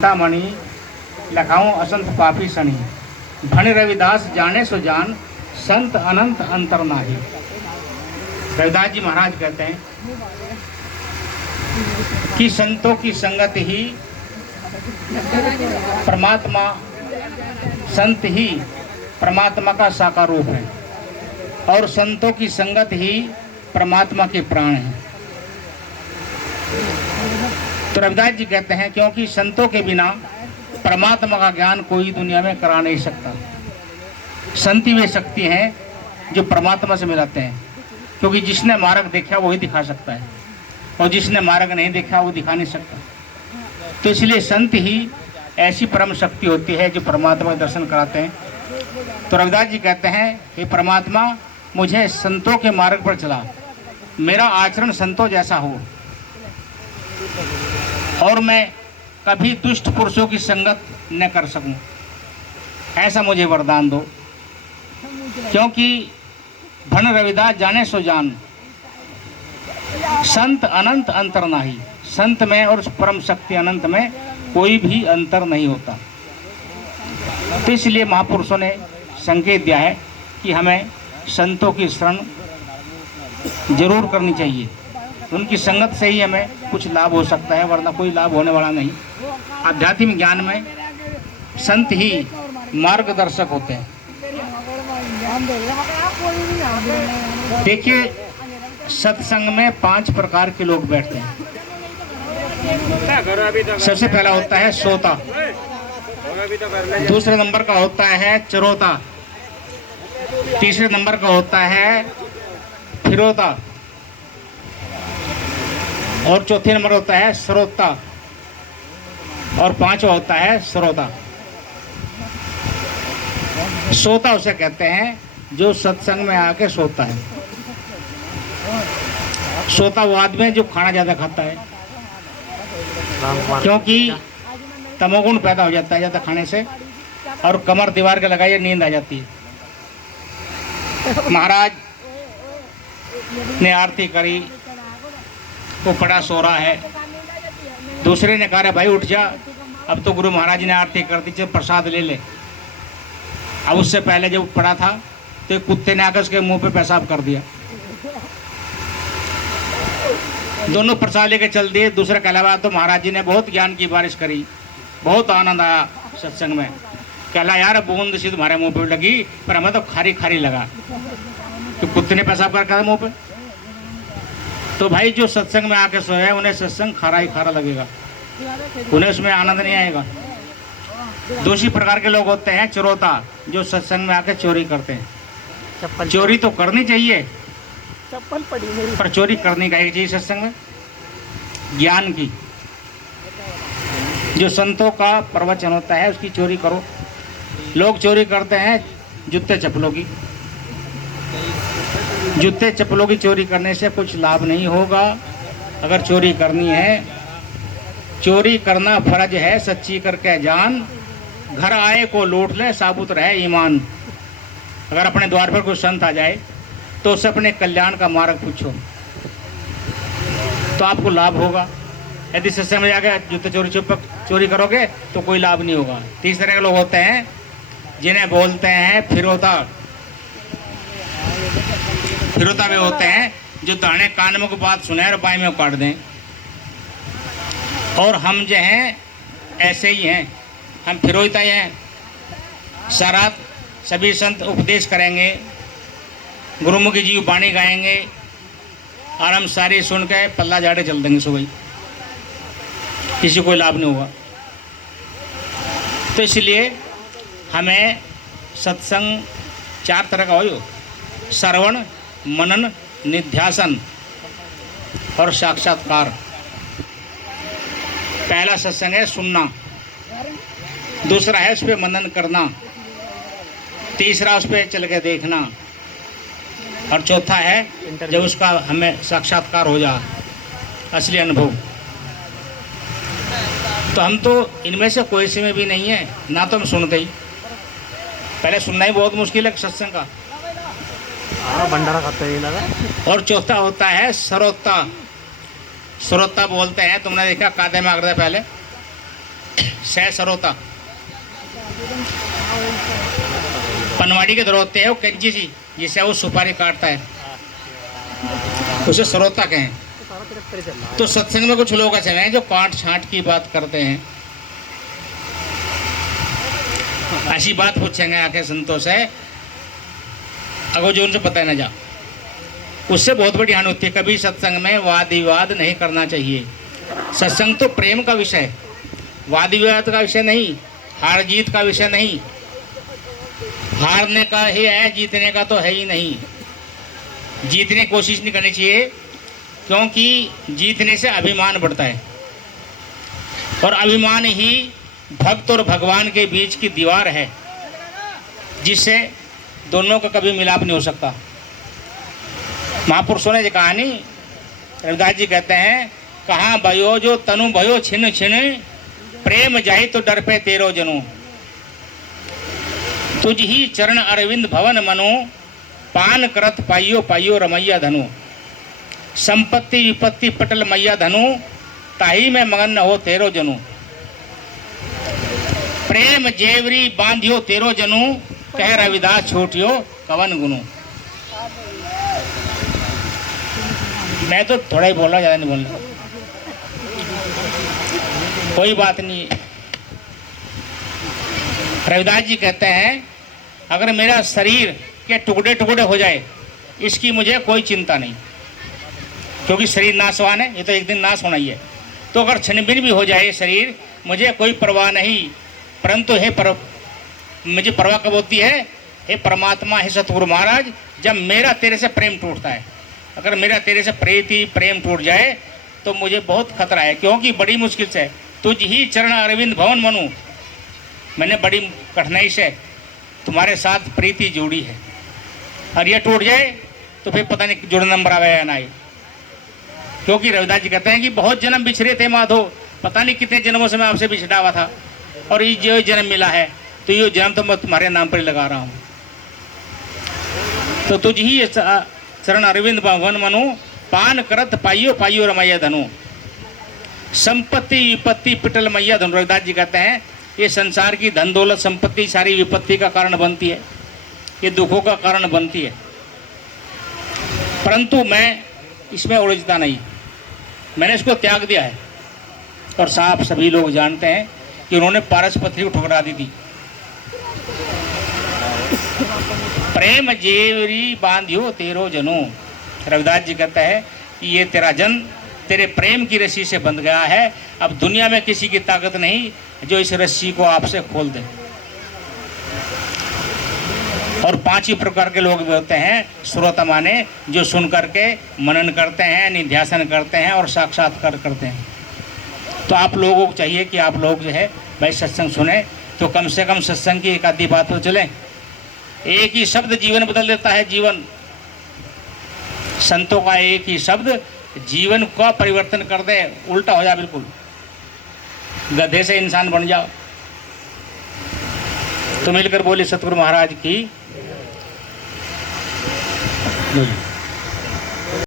मणि लखाऊं असंत पापी सनी भण रविदास जाने सो जान संत अनंत अंतर नाही। रविदास जी महाराज कहते हैं कि संतों की संगत ही परमात्मा, संत ही परमात्मा का साकार रूप है और संतों की संगत ही परमात्मा के प्राण हैं। तो रविदास जी कहते हैं क्योंकि संतों के बिना परमात्मा का ज्ञान कोई दुनिया में करा नहीं सकता। संत ही वे शक्ति हैं जो परमात्मा से मिलाते हैं, क्योंकि जिसने मार्ग देखा वही दिखा सकता है और जिसने मार्ग नहीं देखा वो दिखा नहीं सकता। तो इसलिए संत ही ऐसी परम शक्ति होती है जो परमात्मा के दर्शन कराते हैं। तो रविदास जी कहते हैं हे परमात्मा, मुझे संतों के मार्ग पर चला, मेरा आचरण संतों जैसा हो और मैं कभी दुष्ट पुरुषों की संगत न कर सकूं, ऐसा मुझे वरदान दो। क्योंकि भण रविदास जाने सो जान संत अनंत अंतर नाही। संत में और परम शक्ति अनंत में कोई भी अंतर नहीं होता। तो इसलिए महापुरुषों ने संकेत दिया है कि हमें संतों की शरण जरूर करनी चाहिए। उनकी संगत से ही हमें कुछ लाभ हो सकता है, वरना कोई लाभ होने वाला नहीं। आध्यात्मिक ज्ञान में संत ही मार्गदर्शक होते हैं। देखिए, सत्संग में 5 प्रकार के लोग बैठते हैं। सबसे पहला होता है श्रोता, दूसरे नंबर का होता है चरोता, तीसरे नंबर का होता है फिरोता और चौथे नंबर होता है श्रोता और 5वां होता है श्रोता। श्रोता उसे कहते हैं जो सत्संग में आके सोता है। श्रोता वो आदमी है जो खाना ज़्यादा खाता है, क्योंकि तमोगुण पैदा हो जाता है ज़्यादा खाने से और कमर दीवार के लगाइए नींद आ जाती है। महाराज ने आरती करी, वो पड़ा सो रहा है, दूसरे ने कहा भाई उठ जा, अब तो गुरु महाराज ने आरती कर दी, चल प्रसाद ले ले। अब उससे पहले जब पड़ा था तो एक कुत्ते ने आकर उसके मुंह पे पेशाब कर दिया। दोनों प्रसाद लेके चल दिए। दूसरा कहलावा तो महाराज जी ने बहुत ज्ञान की बारिश करी, बहुत आनंद आया सत्संग में। कहला यार बूंद सी तुम्हारे मुंह पे लगी, पर हमें तो खारी खारी लगा, तो कुत्ते ने पेशाब कर कहा मुंह पे। तो भाई जो सत्संग में आके सोए उन्हें सत्संग खारा ही खारा लगेगा, उन्हें उसमें आनंद नहीं आएगा। दूसरी प्रकार के लोग होते हैं चोरोता, जो सत्संग में आके चोरी करते हैं। चोरी तो करनी चाहिए, चप्पल पड़ी मेरी, पर चोरी करनी चाहिए सत्संग में ज्ञान की। जो संतों का प्रवचन होता है उसकी चोरी करो। लोग चोरी करते हैं जूते चप्पलों की। जूते चप्पलों की चोरी करने से कुछ लाभ नहीं होगा। अगर चोरी करनी है, चोरी करना फर्ज है, सच्ची करके जान, घर आए को लूट ले, साबुत रहे ईमान। अगर अपने द्वार पर कोई संत आ जाए तो उससे अपने कल्याण का मार्ग पूछो तो आपको लाभ होगा। यदि सत्संग में जाकर जूते चोरी करोगे तो कोई लाभ नहीं होगा। तीसरे तरह के लोग होते हैं जिन्हें बोलते हैं फिरोता। फिरोता वे होते हैं जो दाहिने कान में को बात सुने और बाएं में काट दें। और हम जो हैं ऐसे ही हैं, हम फिरोता ही हैं। सारा सभी संत उपदेश करेंगे, गुरुमुखी जी वाणी गाएंगे और हम सारी सुन के पल्ला झाड़े चल देंगे सुबह, किसी को लाभ नहीं होगा। तो इसलिए हमें सत्संग 4 तरह का हो, श्रवण, मनन, निध्यासन और साक्षात्कार। पहला सत्संग है सुनना, दूसरा है उस पर मनन करना, तीसरा उस पर चल के देखना और चौथा है जब उसका हमें साक्षात्कार हो जा, असली अनुभव। तो हम तो इनमें से कोई से में भी नहीं है, ना तो हम सुनते ही। पहले सुनना ही बहुत मुश्किल है सत्संग का, भंडारा खाते ही लगा। और चौथा होता है श्रोता। श्रोता बोलते हैं, तुमने देखा कादे में आकर पहले सह सरोता पनवाड़ी के दरोते है वो कैंची सी जिससे वो सुपारी काटता है, उसे सरोता कहें। सारा तिरक चल रहा है। तो सत्संग में कुछ लोग ऐसे हैं जो काट छांट की बात करते हैं। ऐसी बात पूछेंगे आके संतोष है, अगर जो उनसे पता है ना जा, उससे बहुत बड़ी हानि होती है। कभी सत्संग में वाद विवाद नहीं करना चाहिए। सत्संग तो प्रेम का विषय है, वाद विवाद का विषय नहीं, हार जीत का विषय नहीं। हारने का ही है, जीतने का तो है ही नहीं। जीतने की कोशिश नहीं करनी चाहिए, क्योंकि जीतने से अभिमान बढ़ता है और अभिमान ही भक्त और भगवान के बीच की दीवार है, जिससे दोनों का कभी मिलाप नहीं हो सकता। महापुरुषों ने ये कहानी, रविदास जी कहते हैं, कहाँ भयो जो तनु भयो छिन छिन, प्रेम जाई तो डर पे तेरो जनु। तुझ ही चरण अरविंद भवन मनु, पान करत पाइयो पाइयो रमैया धनु। संपत्ति विपत्ति पटल मैया धनु, ताही में मगन न हो तेरो जनु। प्रेम जेवरी बांधियो तेरो जनु, कह रविदास छोटियो कवन गुनु। मैं तो थोड़ा ही बोल रहा, ज़्यादा नहीं बोल रहा। कोई बात नहीं। रविदास जी कहते हैं, अगर मेरा शरीर के टुकड़े टुकड़े हो जाए, इसकी मुझे कोई चिंता नहीं, क्योंकि शरीर नाशवान है, ये तो एक दिन नाश होना ही है। तो अगर छिन्न-भिन्न भी हो जाए शरीर, मुझे कोई परवाह नहीं। परंतु मुझे परवाह कब होती है? हे परमात्मा, हे सतगुरु महाराज, जब मेरा तेरे से प्रेम टूटता है। अगर मेरा तेरे से प्रेम टूट जाए तो मुझे बहुत खतरा है, क्योंकि बड़ी मुश्किल से तुझ ही चरण अरविंद भवन मनु, मैंने बड़ी कठिनाई से तुम्हारे साथ प्रीति जोड़ी है, और ये टूट जाए तो फिर पता नहीं जुड़ नंबर आवे या ना आए। क्योंकि रविदास जी कहते हैं कि बहुत जन्म बिछड़े थे माधो, पता नहीं कितने जन्मों से मैं आपसे बिछड़ा हुआ था, और ये जो जन्म मिला है, तो ये जन्म तो मैं तुम्हारे नाम पर लगा रहा हूँ। तो तुझ ही चरण अरविंद भवन मनु, पान करत पाइयो पाइयो रमैया धनु। संपत्ति विपत्ति पिटल मैया धनु। रविदास जी कहते हैं, ये संसार की धन दौलत संपत्ति सारी विपत्ति का कारण बनती है, ये दुखों का कारण बनती है। परंतु मैं इसमें उलझता नहीं, मैंने इसको त्याग दिया है। और साहब सभी लोग जानते हैं कि उन्होंने पारस पत्री को ठुकरा दी थी। प्रेम जेवरी बांधियो तेरो जनु। रविदास जी कहता है कि ये तेरा जन तेरे प्रेम की रस्सी से बंध गया है। अब दुनिया में किसी की ताकत नहीं जो इस रस्सी को आपसे खोल दे। और 5 ही प्रकार के लोग भी होते हैं श्रोता माने, जो सुन करके मनन करते हैं, निध्यासन करते हैं और साक्षात्कार करते हैं। तो आप लोगों को चाहिए कि आप लोग जो है भाई सत्संग सुने, तो कम से कम सत्संग की एक आधी बात तो चले। एक ही शब्द जीवन बदल देता है। जीवन, संतों का एक ही शब्द जीवन का परिवर्तन कर दे, उल्टा हो जाए, बिल्कुल गधे से इंसान बन जाओ। तो मिलकर बोले सतगुरु महाराज की।